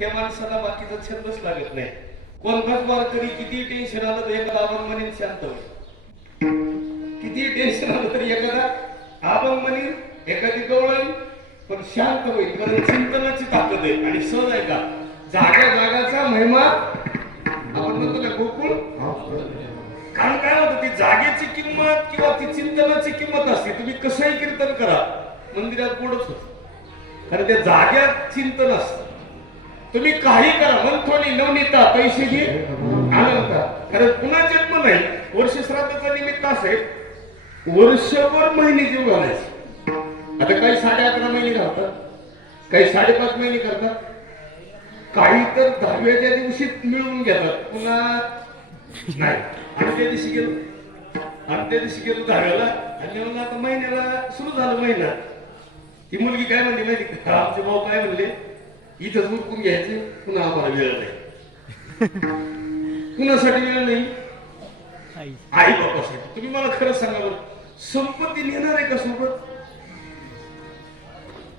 त्या माणसाला बाकीचा छंदच लागत नाही. कोणताच वारकरी किती टेन्शन आलं तर एखादा आपण म्हणेन शांत होईल. किती टेन्शन आलं तरी एखादा आपण म्हणेन एखादी गवळण पण शांत होईल. कारण चिंतनाची ताकद आहे आणि सहज आहे का? जागा जागाचा महिमा आपण म्हणतो का गोकुळ? कारण काय होतं ती जागेची किंमत किंवा ती चिंतनाची किंमत असते तुम्ही कसंही कीर्तन करा मंदिरात गोडच होत. कारण त्या जाग्यात चिंतन असतं. तुम्ही काही करा. मंथोनी नवनीता पैसे घे. आनंद कारण पुन्हा जन्म नाही. वर्ष श्राद्धाचा निमित्त असेल. वर्षभर महिने जीव घालायचे. आता काही साडे अकरा महिने घालतात. काही साडेपाच महिने करतात. काही तर दहाव्याच्या दिवशी मिळवून घेतात. पुन्हा नाही. आणि त्या दिवशी गेलो. आणि त्या दिवशी गेलो दहाव्याला. आणि म्हणलं आता महिन्याला सुरू झालं महिना. ती मुलगी काय म्हणली माहिती का? आमचे भाऊ काय म्हणले? इथंच उरकून घ्यायचे पुन्हा आम्हाला वेळ नाही. कुणासाठी वेळ नाही? आई. बापासाठी. तुम्ही मला खरं सांगा बरं. संपत्ती नेणार आहे का सोबत?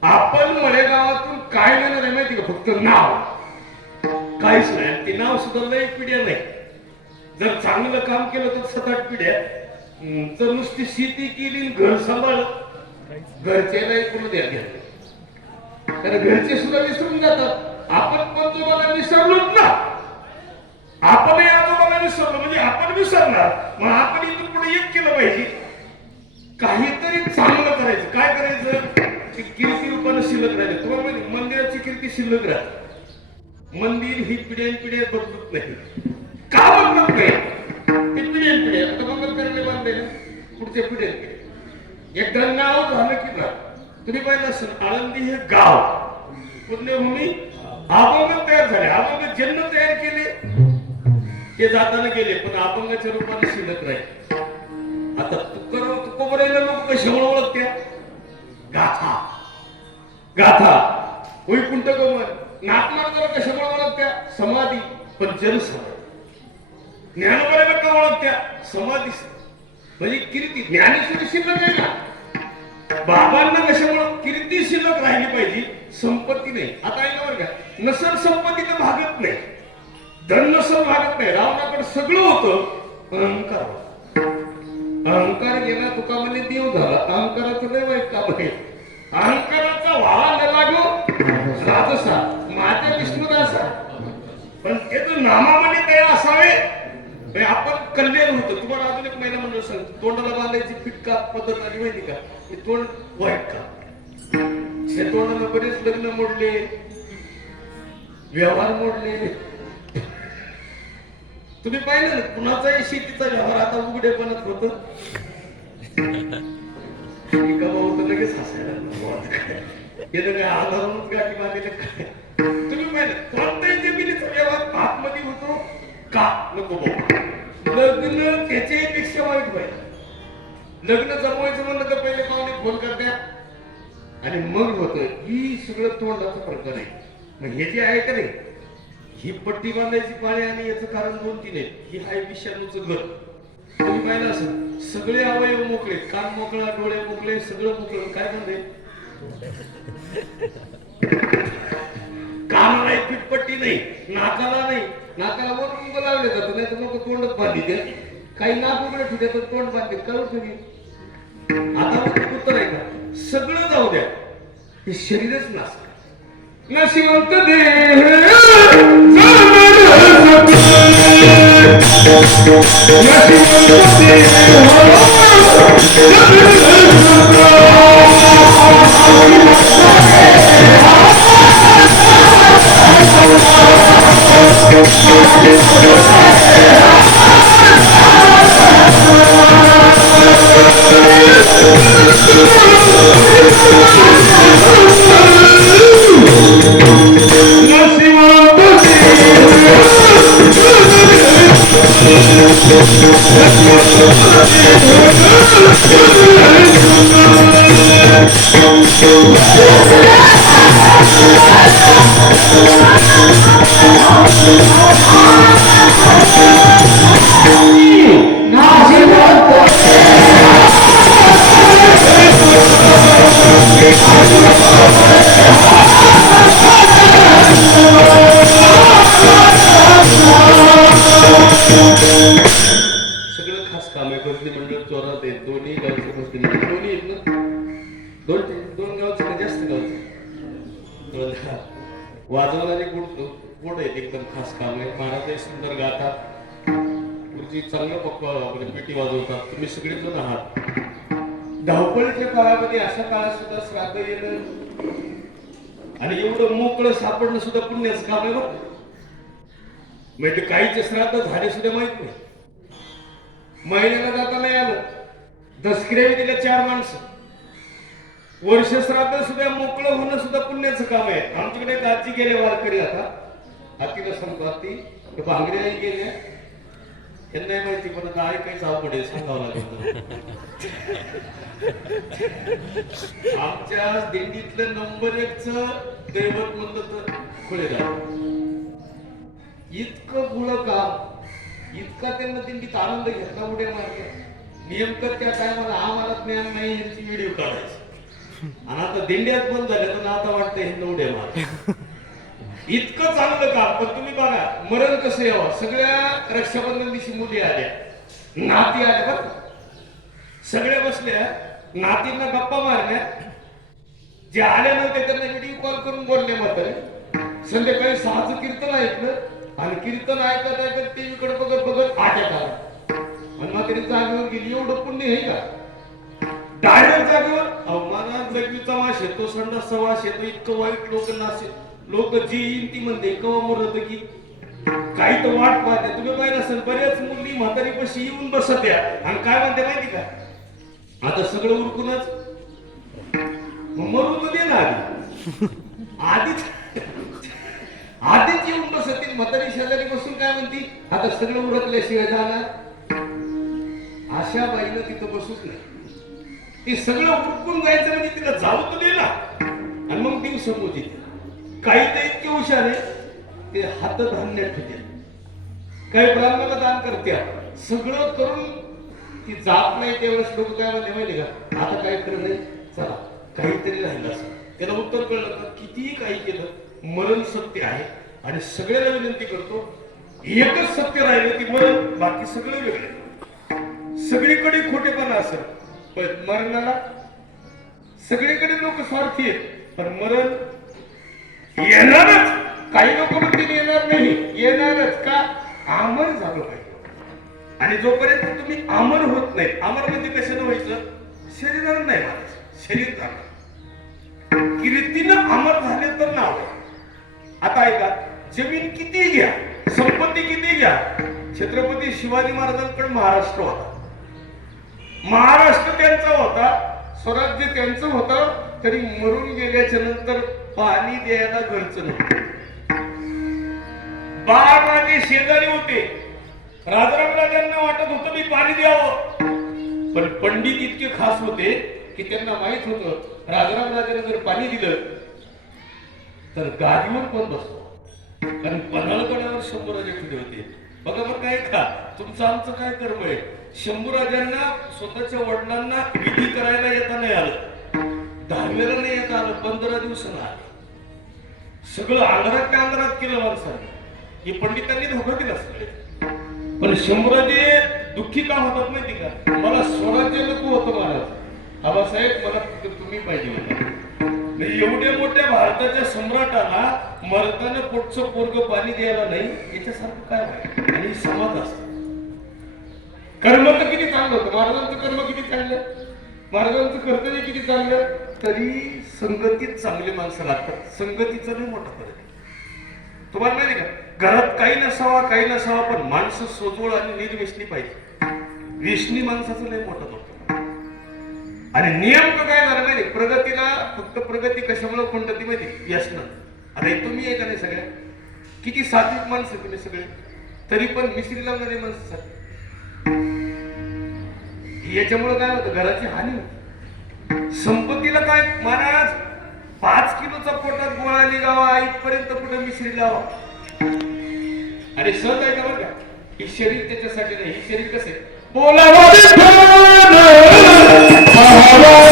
आपण मळेगावातून काय नेणार आहे माहिती का? फक्त नाव. काहीच नाही. ते नाव सुद्धा लय पिढ्या नाही. जर चांगलं काम केलं तर सात आठ पिढ्या जर नुसती शेती केली घर सांभाळ घरच्याला एकूण द्या घ्या कारण घरचे सुद्धा विसरून जातात. आपण पण तुम्हाला विसरलोच ना. आपण आजोबाला विसरलो. म्हणजे आपण विसरणार. मग आपण इथून पुढे एक केलं पाहिजे. काहीतरी चांगलं करायचं. काय करायचं? की कीर्ती रूपानं शिल्लक राहिले. तुम्हाला माहिती मंदिराची कीर्ती शिल्लक राहते. मंदिर ही पिढ्यान पिढ्या बदलत नाही. का बदलत नाही? ती पिढ्यान पिढ्या आता मंगल कार्यालय बांधले ना पुढच्या पिढ्यान पिढ्या एकदा नाव झालं की ना तुम्ही पाहिलं असेल आळंदी हे गाव. पुण्यभूमी अभंग तयार झाले. अभंग जन्म तयार केले. ते जाताना गेले पण अभंगाच्या रूपाने शिल्लक राहील. आता तुकाराम तुकोबरायला लोक कशी ओळखत्या? गाथा. गाथा. वैकुंठ गमन. नाटमार्गाला कशामुळे ओळखत्या? समाधी. पण जनसमाधी. ज्ञानोबरायला का ओळखत्या? समाधी. म्हणजे कीर्ती. ज्ञानेश्वरी शिल्लक आहे ना बाबांना कशामुळे कीर्ती शिल्लक राहिली पाहिजे? संपत्ती नाही. आता आहे ना बरं का नसल संपत्ती तर भागत नाही. धन नसल भागत नाही. रावणाकडे सगळं होतं पण अहंकार अहंकार गेला तुका म्हणजे देव झाला. अहंकाराचं नाही वाईट काम आहे. अहंकाराचा व्हावा न लागो राजसा. माझ्या विष्णुदासा. पण त्याचं नामामध्ये ते असावे. आपण कल्याण होतं. तुम्हाला अजून एक महिला म्हणून सांग तोंडाला बांधायची फिटका पद्धत आली माहिती का? हे तोंड वाईट का? हे तोंडाला बरेच लग्न मोडले. व्यवहार मोडले. तुम्ही पाहिलं ना कुणाचाही शेतीचा व्यवहार आता उघडेपणात होत? होत लगेच हसायला लागलं. काय आधारूनच गाठी मारलेलं. काय तुम्ही पाहिलं कोणत्याही जमिनीचा व्यवहार आतमध्ये होतो का नको लग्न त्याच्याही पेक्षा वाईट पाहिजे लग्न जमवायचं म्हणलं तर पहिले पाहुणे फोन करत्या. आणि मग होत ही सगळं तोंडाचा प्रकार आहे. मग हे जे आहे का नाही ही पट्टी बांधायची पाळी आणि याचं कारण दोन तीन आहे ही आहे विषाणूचं घर. तुम्ही पाहिलं असं सगळे अवयव मोकळे कान मोकळा डोळे मोकळे सगळं मोकळं. काय म्हणते कानाला एक पट्टी नाही नाकाला नाही नाकाला वरून उभं लावले जातो नाही तर लोक तोंडच बांधली ते काही नाक उघडत ठेवते तर तोंड बांधते कळू तुम्ही आता उत्तर आहे का? सगळं जाऊ द्या. हे शरीरच नास नशिवंत देह Let's go. Thank you. वाजवणारे गुड गुड आहेत एकदम खास काम. आहे महाराजही सुंदर गातात. गुरुजी चांगलं पप्पा म्हणजे पेटी वाजवतात. तुम्ही सगळेजण आहात. धावपळीच्या काळामध्ये अशा काळात सुद्धा श्राद्ध येणं आणि एवढं मोकळं सापडणं सुद्धा पुण्याचं काम आहे बघ म्हणजे काहीचे श्राद्ध झाले सुद्धा माहीत नाही. महिन्याला जाताना नाही आलं दिल्या चार माणसं. वर्ष श्राद्ध सुद्धा मोकळं होणं सुद्धा पुण्याचं काम आहे. आमच्याकडे एक आजी गेले वारकरी आता. हातीला सांगतो हाती ते भांगऱ्याही गेल्या यांना माहिती पण आता ऐकायचं अवघड आहे सांगावं लागेल आमच्या दिंडीतलं नंबर एकच दैवत म्हणलं तर खुळेदार इतकं गुळ काम. इतका त्यांना दिंडीत आनंद घेतला उड्या मारल्या. नेमकं त्या टायमाला आम्हाला ज्ञान नाही यांची व्हिडिओ काढायची. आणि आता दिंड्यात बंद झालं तर आता वाटतं हे उड्या मार इतकं चांगलं का पण तुम्ही बघा मरण कसं यावं? सगळ्या रक्षाबंधन दिवशी मुली आल्या. नाती आल्या बघ सगळ्या बसल्या नातींना गप्पा मारल्या. जे आले नव्हते त्यांना व्हिडिओ कॉल करून बोलले मात्र. संध्याकाळी सहाचं कीर्तन ऐकलं आणि कीर्तन ऐकत ऐकत टीव्हीकडे बघत बघत आट्यात आला आणि म्हातारी जागेवर गेली एवढं पुण्य आहे का? डायरेक्ट जागेवर? अवमानात लग्नीचा वास येतो संडासचा वास येतो इतकं वाईट लोक नासे लोक जी येईल ती म्हणते कवा मरत की काही तर वाट पाहते. तुम्ही पाहिलं असेल बऱ्याच मुली म्हातारी पशी येऊन बसत या आणि काय म्हणते माहिती का? आता सगळं उरकूनच मरून दे ना आधी. आधीच आधीच येऊन बसतील म्हातारी शेजारी बसून काय म्हणती? आता सगळं उरकल्याशिवाय जाणार. अशा बाईनं तिथं बसूच नाही. ते सगळं उरकून जायचं म्हणजे तिला जाऊ तर दे ना. आणि मग ती समोर काही ते इतके हुशार आहे ते हात धान्य ठेवते. काही ब्राह्मणाला दान करत्या. सगळं करून ती जात नाही त्यावेळेस लोक काय म्हणते माहिती का? आता काय करत नाही? चला काहीतरी राहिलं असं. त्याला उत्तर कळलं तर कितीही काही केलं मरण सत्य आहे. आणि सगळ्याला विनंती करतो एकच सत्य राहिलं ती मरण. बाकी सगळे वेगळे सगळीकडे खोटेपणा असं पण मरणाला सगळीकडे लोक स्वार्थी आहेत. पण मरण येणारच. काही लोक म्हणतील येणार नाही. येणारच का? आमर झालं पाहिजे. आणि जोपर्यंत तुम्ही अमर होत नाही अमर म्हणजे कशानं व्हायचं? शरीरानं नाही मारायचं शरीर झालं. कीर्तीनं अमर झाले तर नाव आता ऐका जमीन किती घ्या? संपत्ती किती घ्या? छत्रपती शिवाजी महाराजांकडे महाराष्ट्र होता. महाराष्ट्र त्यांचा होता स्वराज्य त्यांचं होतं तरी मरून गेल्याच्यानंतर पाणी द्यायला घरचं नव्हतं. बाळ माझे शेजारी होते. राजाराम राजांना वाटत होतं मी पाणी द्यावं. पण पंडित इतके खास होते की त्यांना माहीत होतं राजाराम राजांना जर पाणी दिलं तर गादीवर कोण बसतो? कारण पन्हाळगडावर शंभर राजे ठेवले होते. बघा बरं काय का? तुमचं आमचं काय कर्म आहे? शंभू राजांना स्वतःच्या वडिलांना विधी करायला येता नाही आलं. दहावीला नाही येता आलं. पंधरा दिवसाला आलं. सगळं आंध्रात का आंध्रात केलं माणसाने? हे पंडितांनी धोका दिला सगळे. पण शंभराजे दुःखी का होतात माहिती का? मला स्वराज्य नको होतं महाराज आबासाहेब मला तुम्ही पाहिजे होता. एवढ्या मोठ्या भारताच्या सम्राटाला मरताना पोटचं पोरग पाणी द्यायला नाही याच्यासारखं काय आणि समाज असत. कर्म तर किती चांगलं होतं. महाराजांचं कर्म किती चांगलं? महाराजांचं कर्तव्य किती चांगलं? तरी संगतीत चांगली माणसं लागतात. संगतीचा नाही मोठा फरक तुम्हाला माहिती का? घरात काही नसावा काही नसावा पण माणसं सोजोळ आणि निर्व्यसनी पाहिजे. व्यसनी माणसाचं नाही मोठा होतं आणि नियम काय झालं माहिती? प्रगतीला फक्त प्रगती कशामुळे कोणतं माहिती? व्यसन अरे तुम्ही आहे नाही सगळ्या. किती सात्विक माणसं तुम्ही सगळे. तरी पण मिसरी लावणारे माणसं सात्विक. याच्यामुळे काय होतं? घराची हानी होती. संपत्तीला काय? महाराज पाच किलोचा पोटात गोळा निघावा. इथपर्यंत कुठं मिश्री लावा अरे सहज आहे का बरं का. ही शरीर त्याच्यासाठी नाही. ही शरीर कसे बोला Oh!